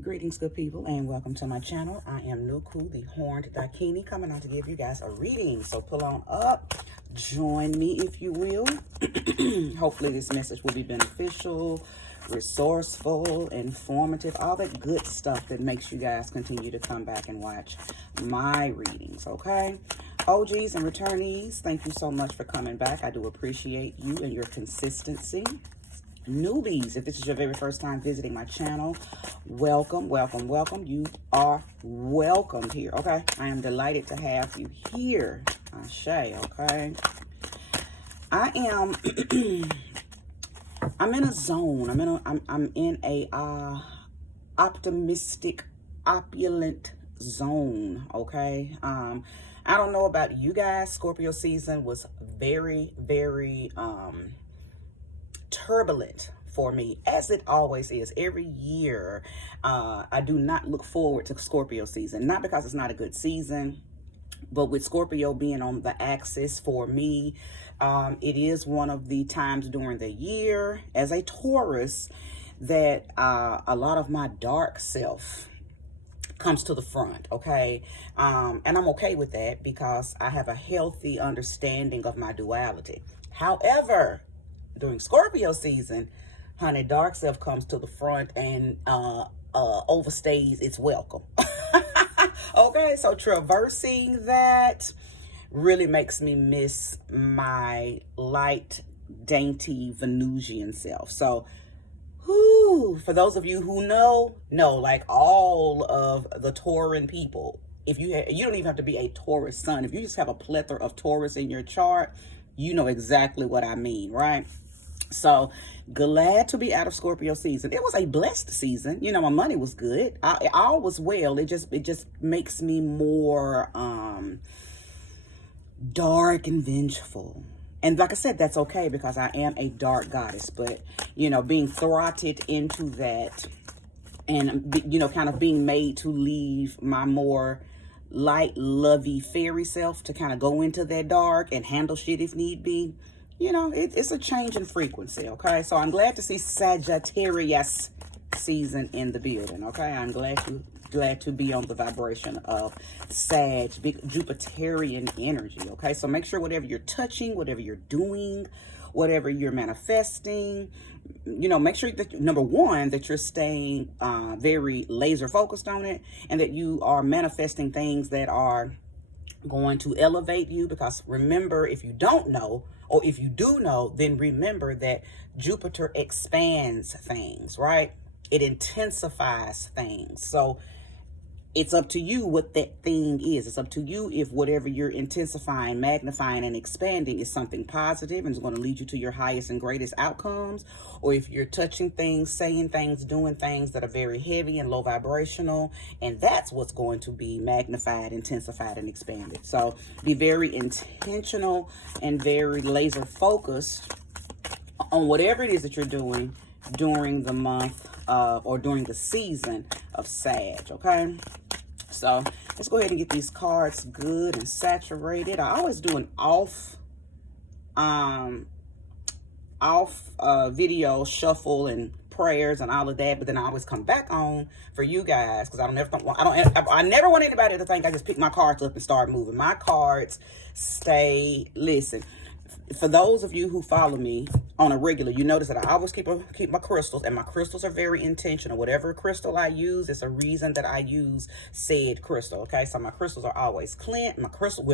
Greetings, good people, and welcome to my channel. I am Nuku, the Horned Dakini, coming on to give you guys a reading. So pull on up, join me if you will. Hopefully this message will be beneficial, resourceful, informative, all that good stuff that makes you guys continue to come back and watch my readings, okay? OGs and returnees, thank you so much for coming back. I do appreciate you and your consistency. Newbies, if this is your very first time visiting my channel, welcome, welcome, welcome. You are welcome here, okay? I am delighted to have you here, Ashe, okay? I am, I'm in a zone. I'm in a optimistic, opulent zone, okay? I don't know about you guys. Scorpio season was very, very, turbulent for me, as it always is. Every year, I do not look forward to Scorpio season, not because it's not a good season, but with Scorpio being on the axis for me, it is one of the times during the year as a Taurus that a lot of my dark self comes to the front, okay? And I'm okay with that because I have a healthy understanding of my duality. However, during Scorpio season, honey, dark self comes to the front and overstays its welcome. Okay, so traversing that really makes me miss my light, dainty Venusian self. So, for those of you who know, like all of the Tauran people, if you don't even have to be a Taurus sun. If you just have a plethora of Taurus in your chart, you know exactly what I mean, right? So glad to be out of Scorpio season. It was a blessed season. You know, my money was good. All was well. It just makes me more dark and vengeful. And like I said, that's okay because I am a dark goddess. But, you know, being throttled into that and, you know, kind of being made to leave my more light, lovey, fairy self to kind of go into that dark and handle shit if need be. You know, it's a change in frequency, okay? So I'm glad to see Sagittarius season in the building, okay? I'm glad to be on the vibration of Sag, big Jupiterian energy, okay? So make sure whatever you're touching, whatever you're doing, whatever you're manifesting, you know, make sure that, number one, that you're staying very laser focused on it and that you are manifesting things that are going to elevate you. Because remember, if you don't know, or if you do know, then remember that Jupiter expands things, right? It intensifies things. So it's up to you what that thing is. It's up to you if whatever you're intensifying, magnifying, and expanding is something positive and is going to lead you to your highest and greatest outcomes, or if you're touching things, saying things, doing things that are very heavy and low vibrational, and that's what's going to be magnified, intensified, and expanded. So be very intentional and very laser focused on whatever it is that you're doing during the month or during the season of Sag, okay? So let's go ahead and get these cards good and saturated. I always do an off video shuffle and prayers and all of that, but then I always come back on for you guys because I never want anybody to think I just pick my cards up and start moving. My cards stay. Listen, for those of you who follow me on a regular, you notice that I always keep my crystals, and my crystals are very intentional. Whatever crystal I use, it's a reason that I use said crystal, okay? So my crystals are always cleansed. My crystals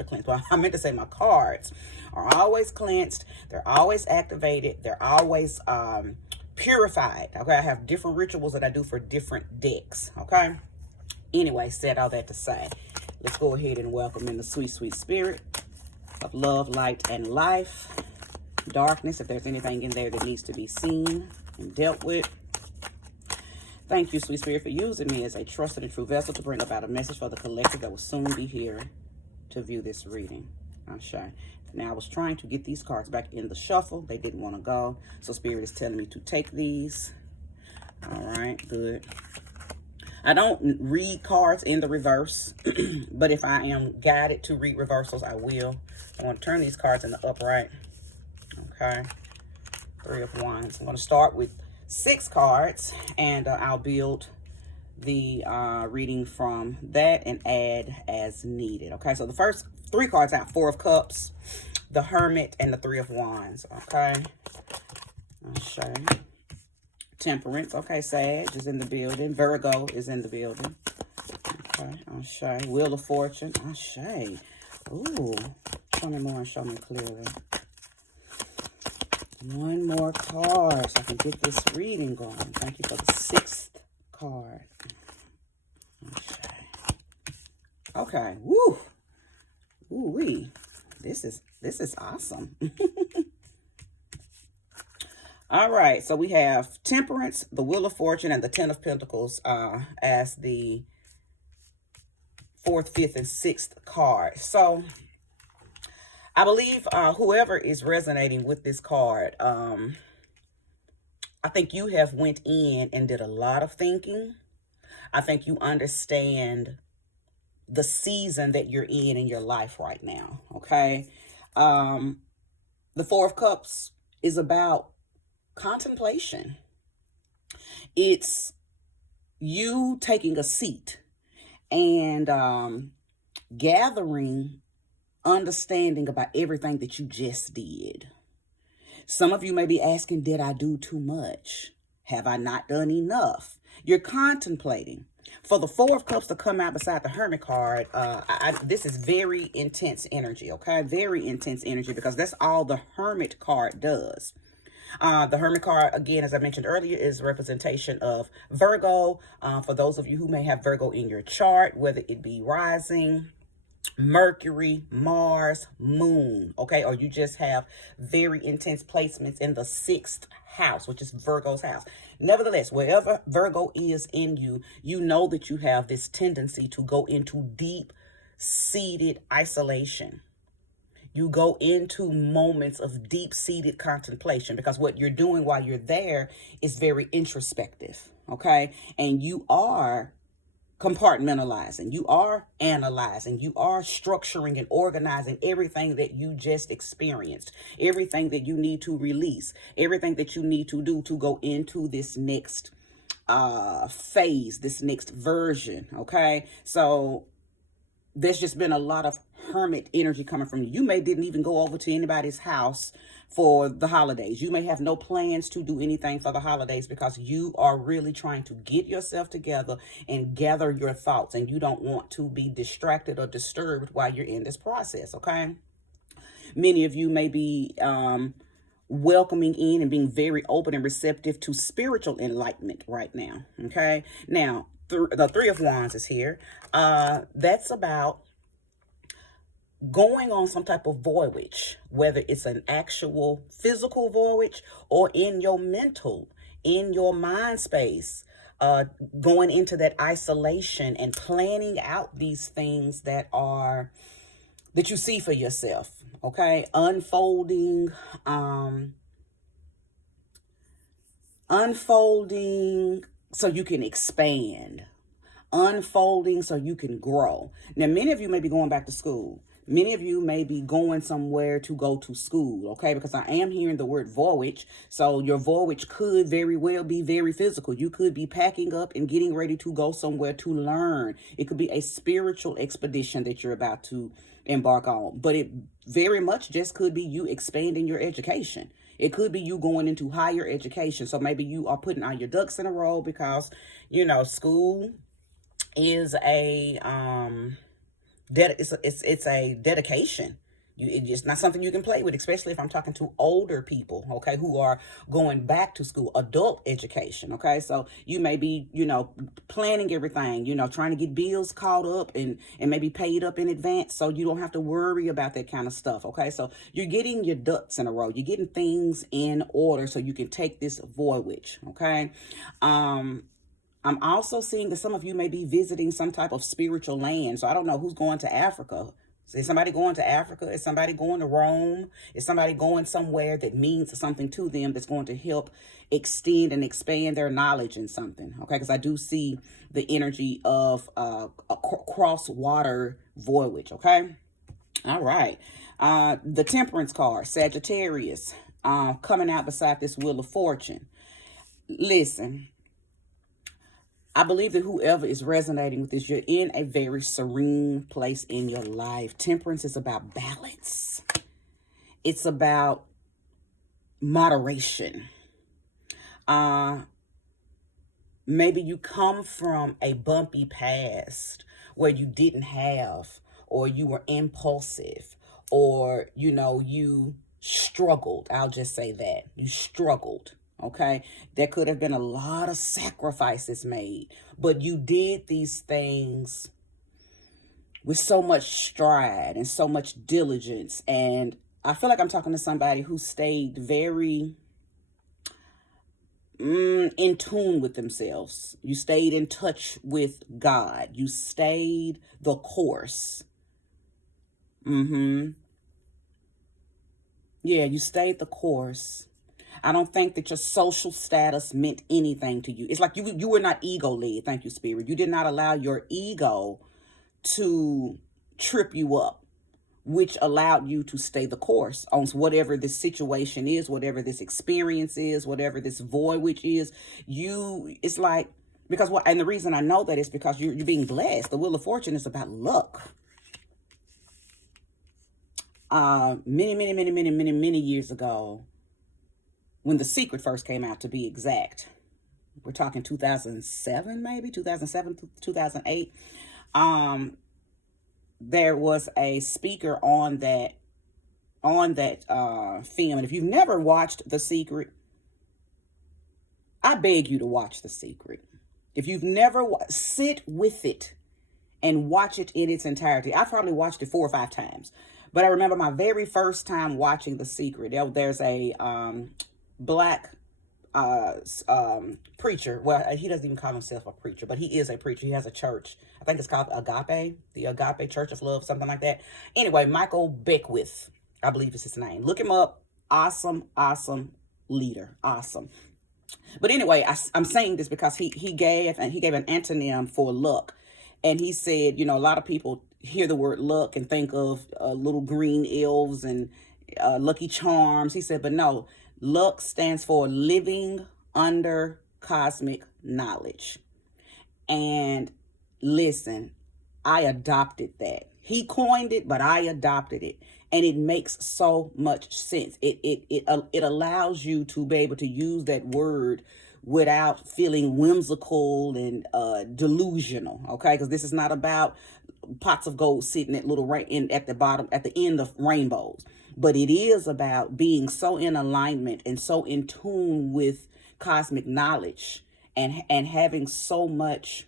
are cleansed. Well, I meant to say my cards are always cleansed. They're always activated. They're always purified, okay? I have different rituals that I do for different decks, okay? Anyway, said all that to say, let's go ahead and welcome in the sweet, sweet spirit of love, light, and life. Darkness, if there's anything in there that needs to be seen and dealt with. Thank you, sweet spirit, for using me as a trusted and true vessel to bring about a message for the collective that will soon be here to view this reading. Ashe. Now, I was trying to get these cards back in the shuffle. They didn't want to go. So spirit is telling me to take these. All right, good. I don't read cards in the reverse, but if I am guided to read reversals, I will. I want to turn these cards in the upright. Okay. 3 of Wands. I'm going to start with 6 cards, and I'll build the reading from that and add as needed. Okay, so the first 3 cards out: 4 of Cups, the Hermit, and the 3 of Wands. Okay, I'll show you. Temperance. Okay, Sag is in the building. Virgo is in the building. Okay, I'll show you. Wheel of Fortune. I'll show you. Ooh, show me more and show me clearly. One more card so I can get this reading going. Thank you for the 6th card. Okay. Woo. Ooh-wee. This is awesome. All right. So we have Temperance, the Wheel of Fortune, and the 10 of Pentacles as the 4th, 5th, and 6th card. So I believe whoever is resonating with this card, I think you have went in and did a lot of thinking. I think you understand the season that you're in your life right now, okay? The 4 of Cups is about contemplation. It's you taking a seat and gathering understanding about everything that you just did. Some of you may be asking, did I do too much? Have I not done enough? You're contemplating. For the 4 of Cups to come out beside the Hermit card, this is very intense energy, okay? Very intense energy, because that's all the Hermit card does. The Hermit card, again, as I mentioned earlier, is a representation of Virgo. For those of you who may have Virgo in your chart, whether it be rising, Mercury, Mars, Moon, okay? Or you just have very intense placements in the 6th house, which is Virgo's house. Nevertheless, wherever Virgo is in you, you know that you have this tendency to go into deep-seated isolation. You go into moments of deep-seated contemplation, because what you're doing while you're there is very introspective, okay? And you are compartmentalizing, you are analyzing, you are structuring and organizing everything that you just experienced, everything that you need to release, everything that you need to do to go into this next phase, this next version, okay? So there's just been a lot of Hermit energy coming from you. You may didn't even go over to anybody's house for the holidays. You may have no plans to do anything for the holidays because you are really trying to get yourself together and gather your thoughts, and you don't want to be distracted or disturbed while you're in this process, okay? Many of you may be welcoming in and being very open and receptive to spiritual enlightenment right now, okay? Now, the 3 of Wands is here. That's about going on some type of voyage, whether it's an actual physical voyage or in your mental, in your mind space, going into that isolation and planning out these things that you see for yourself, okay? Unfolding so you can expand, unfolding so you can grow. Now, many of you may be going back to school. Many of you may be going somewhere to go to school, okay? Because I am hearing the word voyage. So your voyage could very well be very physical. You could be packing up and getting ready to go somewhere to learn. It could be a spiritual expedition that you're about to embark on. But it very much just could be you expanding your education. It could be you going into higher education. So maybe you are putting all your ducks in a row because, you know, school is a it's a dedication. It's not something you can play with, especially if I'm talking to older people, okay, who are going back to school, adult education, okay? So you may be, you know, planning everything, you know, trying to get bills caught up and maybe paid up in advance so you don't have to worry about that kind of stuff, okay? So you're getting your ducks in a row. You're getting things in order so you can take this voyage, okay? I'm also seeing that some of you may be visiting some type of spiritual land. So I don't know who's going to Africa. Is somebody going to Africa? Is somebody going to Rome? Is somebody going somewhere that means something to them that's going to help extend and expand their knowledge in something? Okay, because I do see the energy of a cross-water voyage, okay? All right. The Temperance card, Sagittarius, coming out beside this Wheel of Fortune. Listen, I believe that whoever is resonating with this, you're in a very serene place in your life. Temperance is about balance. It's about moderation. Maybe you come from a bumpy past where you didn't have, or you were impulsive, or, you struggled. I'll just say that. You struggled. Okay. There could have been a lot of sacrifices made, but you did these things with so much stride and so much diligence. And I feel like I'm talking to somebody who stayed very in tune with themselves. You stayed in touch with God. You stayed the course. Yeah, you stayed the course. I don't think that your social status meant anything to you. It's like you were not ego led. Thank you, Spirit. You did not allow your ego to trip you up, which allowed you to stay the course on whatever this situation is, whatever this experience is, whatever this void which is. It's like, because what, and the reason I know that is because you're being blessed. The Wheel of Fortune is about luck. Many years ago, when The Secret first came out, to be exact, we're talking 2007, maybe 2007, 2008. There was a speaker on that film, and if you've never watched The Secret, I beg you to watch The Secret. If you've never sit with it and watch it in its entirety. I've probably watched it 4 or 5 times, but I remember my very first time watching The Secret. There's a black preacher. Well, he doesn't even call himself a preacher, but he is a preacher. He has a church. I think it's called Agape, the Agape Church of Love, something like that. Anyway, Michael Beckwith, I believe is his name. Look him up. Awesome leader. Awesome. But anyway, I'm saying this because he gave an antonym for luck. And he said, a lot of people hear the word luck and think of little green elves and Lucky Charms. He said, but no, luck stands for living under cosmic knowledge. And listen, I adopted that. He coined it, but I adopted it. And it makes so much sense. It allows you to be able to use that word without feeling whimsical and delusional, okay? Because this is not about pots of gold sitting at at the bottom, at the end of rainbows. But it is about being so in alignment and so in tune with cosmic knowledge and having so much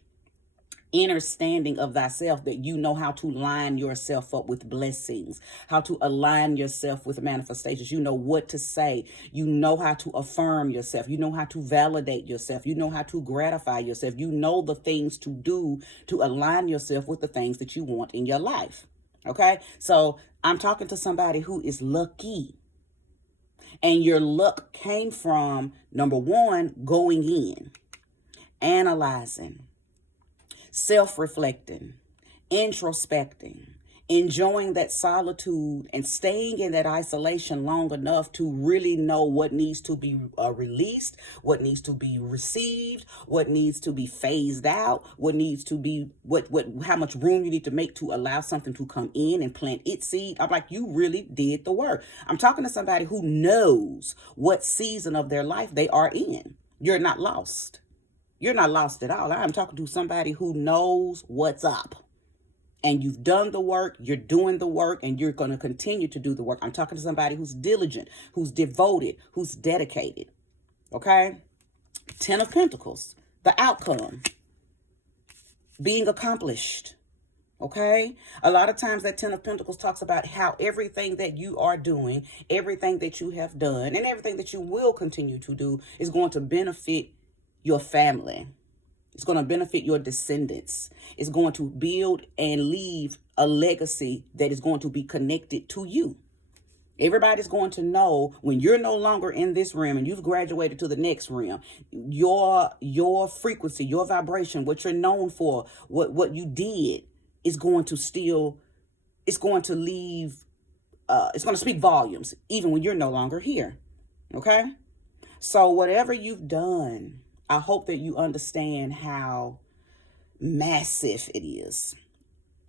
understanding of thyself that you know how to line yourself up with blessings, how to align yourself with manifestations. You know what to say. You know how to affirm yourself. You know how to validate yourself. You know how to gratify yourself. You know the things to do to align yourself with the things that you want in your life. Okay? So I'm talking to somebody who is lucky. And your luck came from, number one, going in, analyzing, self-reflecting, introspecting, enjoying that solitude and staying in that isolation long enough to really know what needs to be released, what needs to be received, what needs to be phased out, what needs to be, how much room you need to make to allow something to come in and plant its seed. I'm like, you really did the work. I'm talking to somebody who knows what season of their life they are in. You're not lost. You're not lost at all. I'm talking to somebody who knows what's up. And you've done the work, you're doing the work, and you're going to continue to do the work. I'm talking to somebody who's diligent, who's devoted, who's dedicated. Okay? 10 of Pentacles, the outcome, being accomplished. Okay? A lot of times that 10 of Pentacles talks about how everything that you are doing, everything that you have done, and everything that you will continue to do is going to benefit your family. It's going to benefit your descendants. It's going to build and leave a legacy that is going to be connected to you. Everybody's going to know when you're no longer in this realm and you've graduated to the next realm, your frequency, your vibration, what you're known for, what you did is going to it's going to leave, it's going to speak volumes even when you're no longer here. Okay? So whatever you've done, I hope that you understand how massive it is.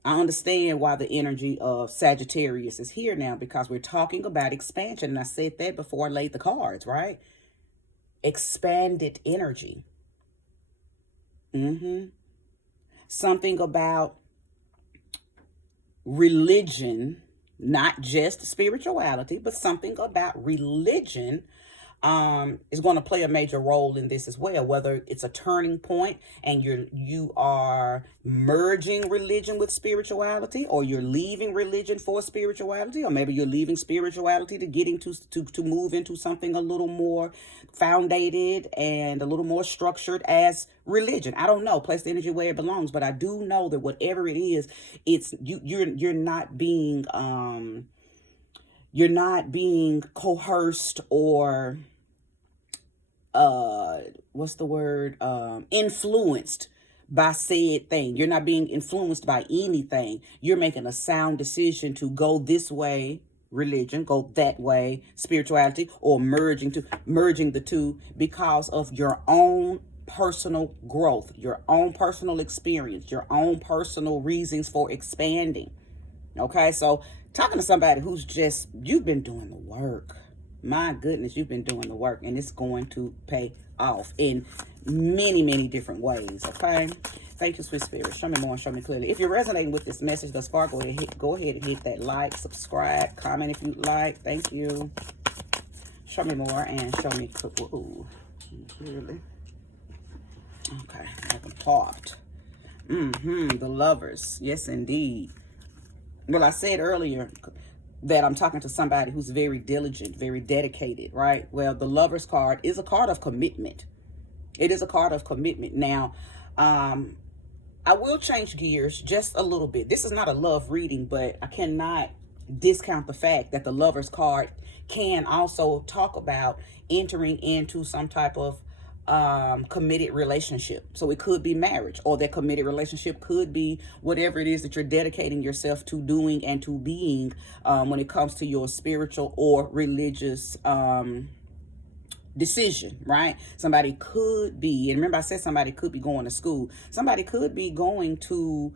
I understand why the energy of Sagittarius is here now, because we're talking about expansion. And I said that before I laid the cards, right? Expanded energy. Something about religion, not just spirituality, but something about religion is going to play a major role in this as well. Whether it's a turning point and you are merging religion with spirituality, or you're leaving religion for spirituality, or maybe you're leaving spirituality to get into to move into something a little more founded and a little more structured as religion. I don't know. Place the energy where it belongs, but I do know that whatever it is, it's you're not being coerced or what's the word, influenced by said thing. You're not being influenced by anything. You're making a sound decision to go this way, religion, go that way, spirituality, or merging the two because of your own personal growth, your own personal experience, your own personal reasons for expanding. Okay, so talking to somebody who's just, you've been doing the work. My goodness, you've been doing the work, and it's going to pay off in many, many different ways. Okay, thank you, sweet spirit. Show me more and show me clearly. If you're resonating with this message thus far, go ahead and hit that like, subscribe, comment if you like. Thank you. Show me more and show me clearly. Okay, like a popped. The Lovers. Yes, indeed. Well, I said earlier that I'm talking to somebody who's very diligent, very dedicated, right? Well, the Lovers card is a card of commitment. It is a card of commitment. Now, I will change gears just a little bit. This is not a love reading, but I cannot discount the fact that the Lovers card can also talk about entering into some type of committed relationship. So it could be marriage, or that committed relationship could be whatever it is that you're dedicating yourself to doing and to being when it comes to your spiritual or religious decision, right? Somebody could be, and remember I said somebody could be going to school. Somebody could be going to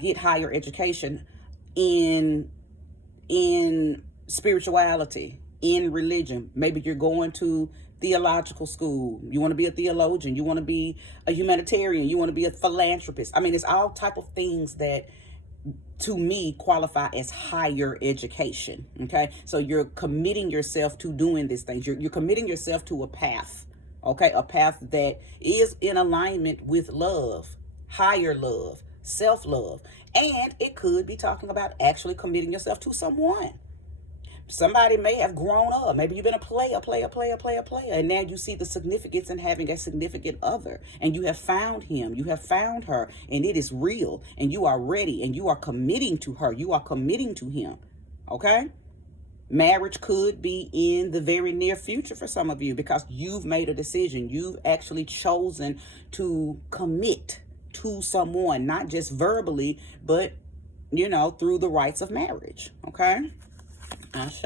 get higher education in spirituality, in religion. Maybe you're going to theological school. You want to be a theologian. You want to be a humanitarian. You want to be a philanthropist. I mean, it's all type of things that to me qualify as higher education. Okay, so you're committing yourself to doing these things. You're committing yourself to a path. Okay, a path that is in alignment with love, higher love, self-love. And it could be talking about actually committing yourself to someone. Somebody may have grown up. Maybe you've been a player, and now you see the significance in having a significant other, and you have found him, you have found her, and it is real, and you are ready, and you are committing to her, you are committing to him. Okay? Marriage could be in the very near future for some of you, because you've made a decision. You've actually chosen to commit to someone, not just verbally, but, you know, through the rites of marriage. Okay? Ashe.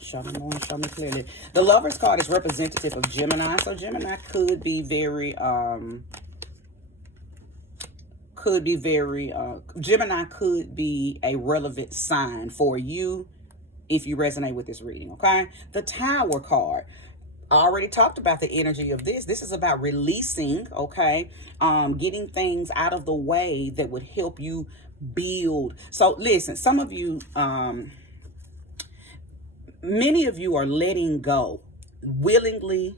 Show me more and show me clearly. The Lovers card is representative of Gemini. So Gemini could be very, Gemini could be a relevant sign for you if you resonate with this reading, okay? The Tower card. I already talked about the energy of this. This is about releasing, okay? Getting things out of the way that would help you build. So listen, some of you, many of you are letting go willingly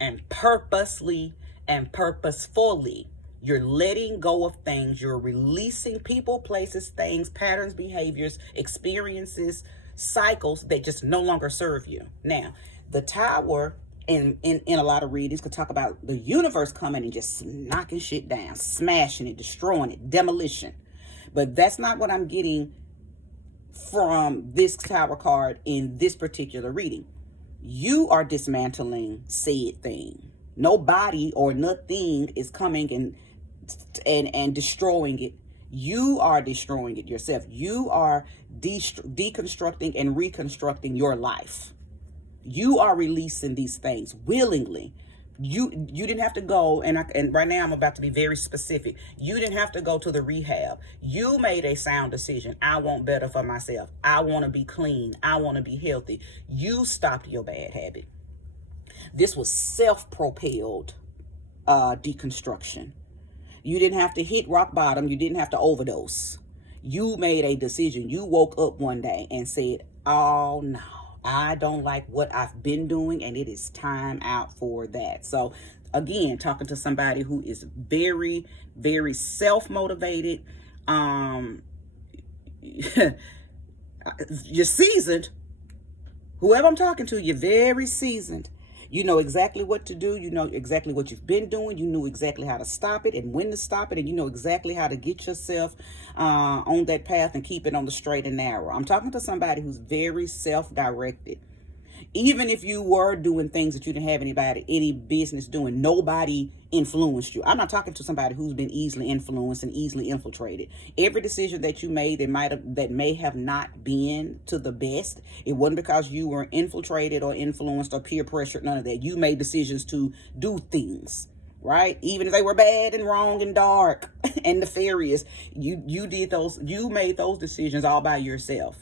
and purposely and purposefully. You're letting go of things. You're releasing people, places, things, patterns, behaviors, experiences, cycles that just no longer serve you. Now, the Tower in a lot of readings could talk about the universe coming and just knocking shit down, smashing it, destroying it, demolition. But that's not what I'm getting from this Tower card in this particular reading. You are dismantling said thing. Nobody or nothing is coming and destroying it. You are destroying it yourself. You are deconstructing and reconstructing your life. You are releasing these things willingly. You didn't have to go, and right now I'm about to be very specific. You didn't have to go to the rehab. You made a sound decision. I want better for myself. I want to be clean. I want to be healthy. You stopped your bad habit. This was self-propelled deconstruction. You didn't have to hit rock bottom. You didn't have to overdose. You made a decision. You woke up one day and said, oh no, I don't like what I've been doing, and it is time out for that. So again, talking to somebody who is very, very self-motivated, you're seasoned. Whoever I'm talking to, you're very seasoned. You know exactly what to do. You know exactly what you've been doing. You knew exactly how to stop it and when to stop it. And you know exactly how to get yourself on that path and keep it on the straight and narrow. I'm talking to somebody who's very self-directed. Even if you were doing things that you didn't have any business doing, nobody influenced you. I'm not talking to somebody who's been easily influenced and easily infiltrated. Every decision that you made that may have not been to the best, it wasn't because you were infiltrated or influenced or peer pressured, none of that. You made decisions to do things, right? Even if they were bad and wrong and dark and nefarious, you made those decisions all by yourself.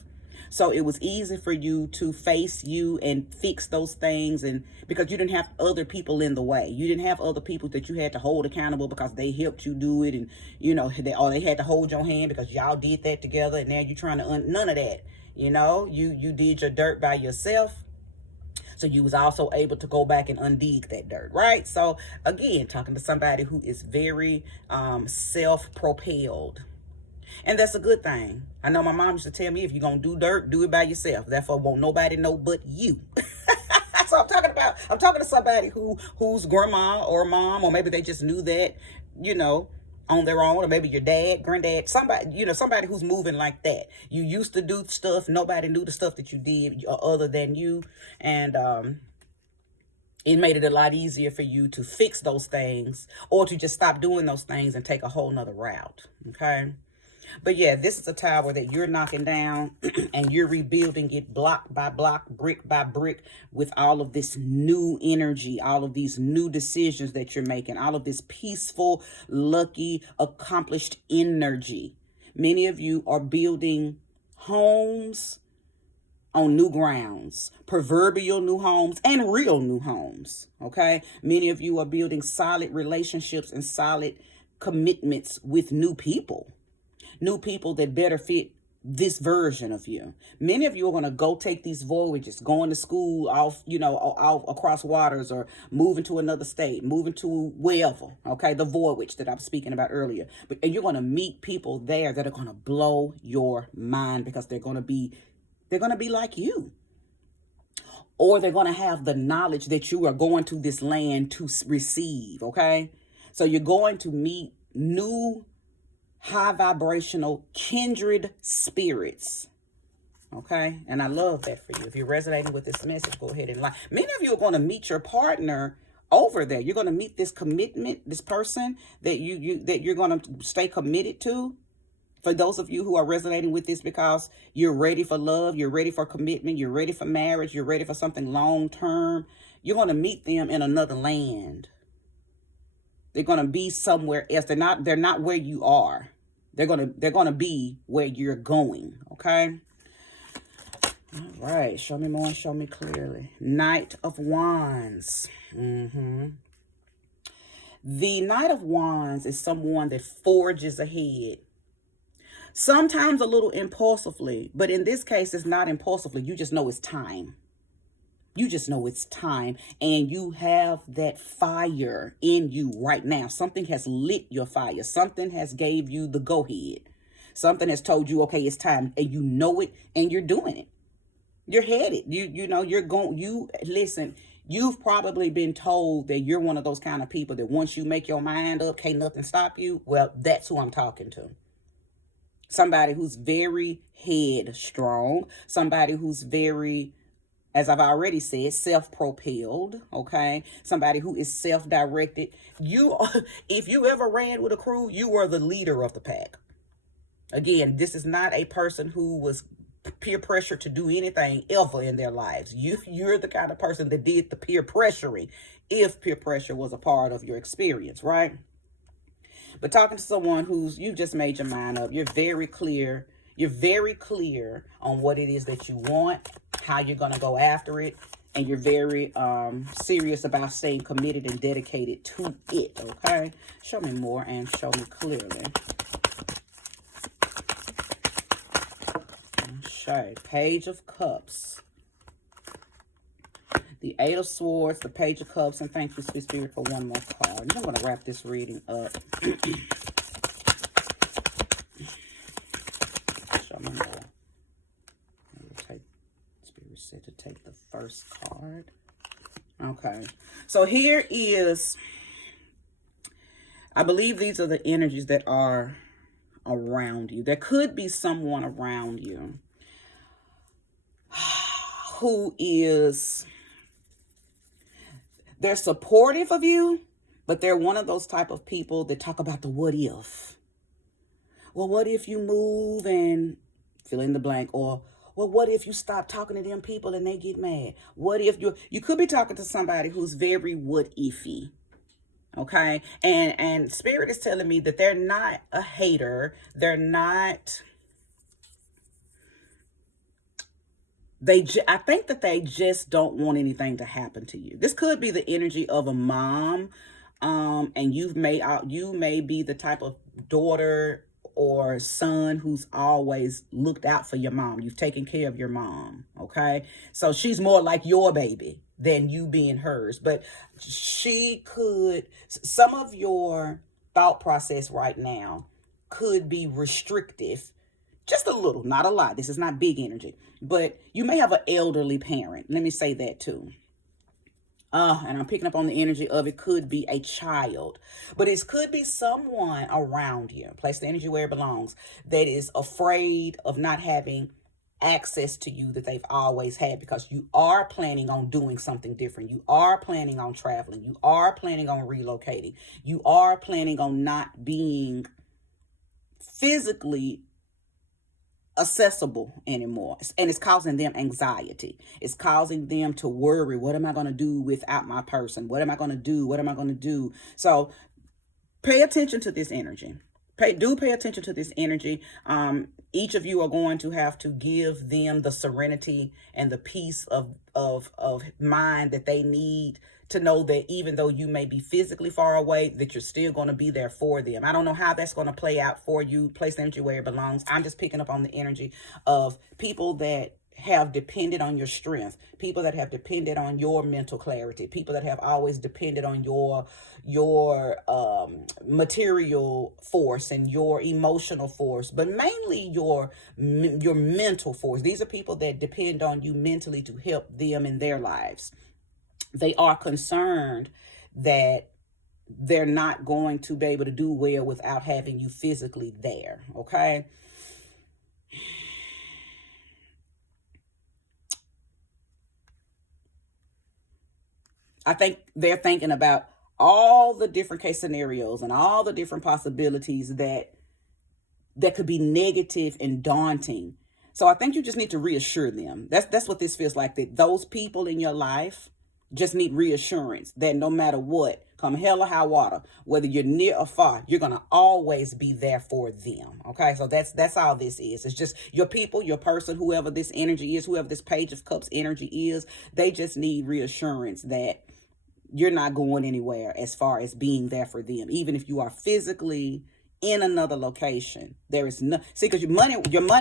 So it was easy for you to face you and fix those things, and because you didn't have other people in the way. You didn't have other people that you had to hold accountable because they helped you do it, and they had to hold your hand because y'all did that together, and now you're trying to none of that. You did your dirt by yourself. So you was also able to go back and undig that dirt, right? So again, talking to somebody who is very self-propelled. And that's a good thing. I know my mom used to tell me, if you're going to do dirt, do it by yourself. Therefore, won't nobody know but you. So I'm talking to somebody whose grandma or mom, or maybe they just knew that, on their own, or maybe your dad, granddad, somebody who's moving like that. You used to do stuff. Nobody knew the stuff that you did other than you. And, it made it a lot easier for you to fix those things, or to just stop doing those things and take a whole nother route. Okay. But yeah, this is a tower that you're knocking down and you're rebuilding it block by block, brick by brick, with all of this new energy, all of these new decisions that you're making, all of this peaceful, lucky, accomplished energy. Many of you are building homes on new grounds, proverbial new homes and real new homes. Okay. Many of you are building solid relationships and solid commitments with new people. New people that better fit this version of you. Many of you are going to go take these voyages, going to school off across waters, or moving to another state, moving to wherever. Okay, the voyage that I'm speaking about earlier. And you're going to meet people there that are going to blow your mind, because they're going to be like you. Or they're going to have the knowledge that you are going to this land to receive. Okay, so you're going to meet new high vibrational kindred spirits. Okay. And I love that for you. If you're resonating with this message, go ahead and like. Many of you are going to meet your partner over there. You're going to meet this commitment, this person that you're going to stay committed to. For those of you who are resonating with this because you're ready for love, you're ready for commitment, you're ready for marriage, you're ready for something long term, you're going to meet them in another land. They're going to be somewhere else. They're not where you are. They're going to be where you're going. Okay. All right. Show me more and show me clearly. Knight of Wands. The Knight of Wands is someone that forges ahead. Sometimes a little impulsively, but in this case, it's not impulsively. You just know it's time. You just know it's time, and you have that fire in you right now. Something has lit your fire. Something has gave you the go ahead. Something has told you, okay, it's time, and you know it, and you're doing it. You're headed. Listen, you've probably been told that you're one of those kind of people that once you make your mind up, can't nothing stop you. Well, that's who I'm talking to. Somebody who's very headstrong. Somebody who's very, as I've already said, self-propelled, okay? Somebody who is self-directed. If you ever ran with a crew, you were the leader of the pack. Again, this is not a person who was peer pressure to do anything ever in their lives. You're the kind of person that did the peer pressuring, if peer pressure was a part of your experience, right? But talking to someone who's, you just made your mind up, you're very clear. You're very clear on what it is that you want, how you're going to go after it, and you're very serious about staying committed and dedicated to it, okay? Show me more and show me clearly. Okay, Page of Cups. The Eight of Swords, the Page of Cups, and thank you, Sweet Spirit, for one more card. And I'm going to wrap this reading up. Show me more. Spirit said to take the first card. Okay. So here is, I believe these are the energies that are around you. There could be someone around you who is, they're supportive of you, but they're one of those type of people that talk about the what if. Well, what if you move and fill in the blank? Or, well, what if you stop talking to them people and they get mad? What if you could be talking to somebody who's very what ify. Okay. And Spirit is telling me that they're not a hater. They're not, I think that they just don't want anything to happen to you. This could be the energy of a mom. And you may be the type of daughter or son who's always looked out for your mom. You've taken care of your mom. Okay. So she's more like your baby than you being hers, but some of your thought process right now could be restrictive. Just a little, not a lot. This is not big energy, but you may have an elderly parent. Let me say that too. And I'm picking up on the energy of, it could be a child, but it could be someone around you. Place the energy where it belongs, that is afraid of not having access to you that they've always had, because you are planning on doing something different. You are planning on traveling. You are planning on relocating. You are planning on not being physically accessible anymore, and it's causing them anxiety. It's causing them to worry, what am I going to do without my person? What am I going to do? So pay attention to this energy. Pay attention to this energy. Each of you are going to have to give them the serenity and the peace of mind that they need to know that even though you may be physically far away, that you're still going to be there for them. I don't know how that's going to play out for you. Place the energy where it belongs. I'm just picking up on the energy of people that have depended on your strength, people that have depended on your mental clarity, people that have always depended on your material force and your emotional force, but mainly your mental force. These are people that depend on you mentally to help them in their lives. They are concerned that they're not going to be able to do well without having you physically there. Okay. I think they're thinking about all the different case scenarios and all the different possibilities that could be negative and daunting. So I think you just need to reassure them. That's what this feels like, that those people in your life just need reassurance that no matter what, come hell or high water, whether you're near or far, you're going to always be there for them. Okay. So that's all this is. It's just your people, your person, whoever this energy is, whoever this Page of Cups energy is, they just need reassurance that you're not going anywhere as far as being there for them. Even if you are physically in another location, there is no, see, because your money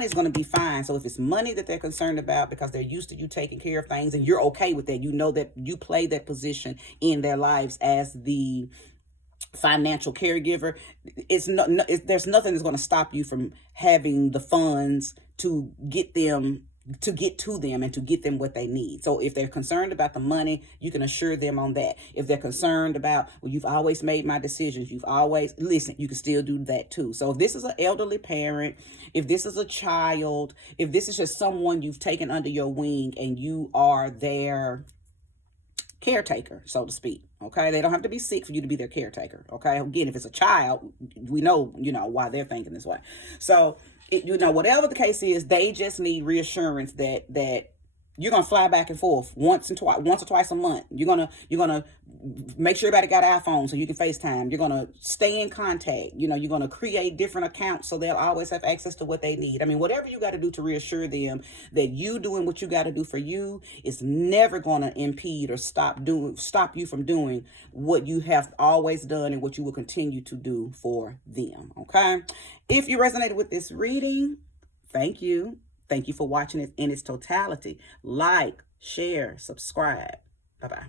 is going to be fine. So if it's money that they're concerned about because they're used to you taking care of things and you're okay with that, you know that you play that position in their lives as the financial caregiver, there's nothing that's going to stop you from having the funds to get to them and to get them what they need. So if they're concerned about the money, you can assure them on that. If they're concerned about, well, you've always made my decisions, you've always, listen, you can still do that too. So if this is an elderly parent, if this is a child, if this is just someone you've taken under your wing and you are their caretaker, so to speak. Okay. They don't have to be sick for you to be their caretaker. Okay. Again, if it's a child, we know, why they're thinking this way. So you know, whatever the case is, they just need reassurance that you're gonna fly back and forth once or twice a month. You're gonna make sure everybody got an iPhone so you can FaceTime. You're gonna stay in contact. You know, you're gonna create different accounts so they'll always have access to what they need. I mean, whatever you got to do to reassure them that you doing what you got to do for you is never gonna impede or stop you from doing what you have always done and what you will continue to do for them. Okay. If you resonated with this reading, thank you. Thank you for watching it in its totality. Like, share, subscribe. Bye-bye.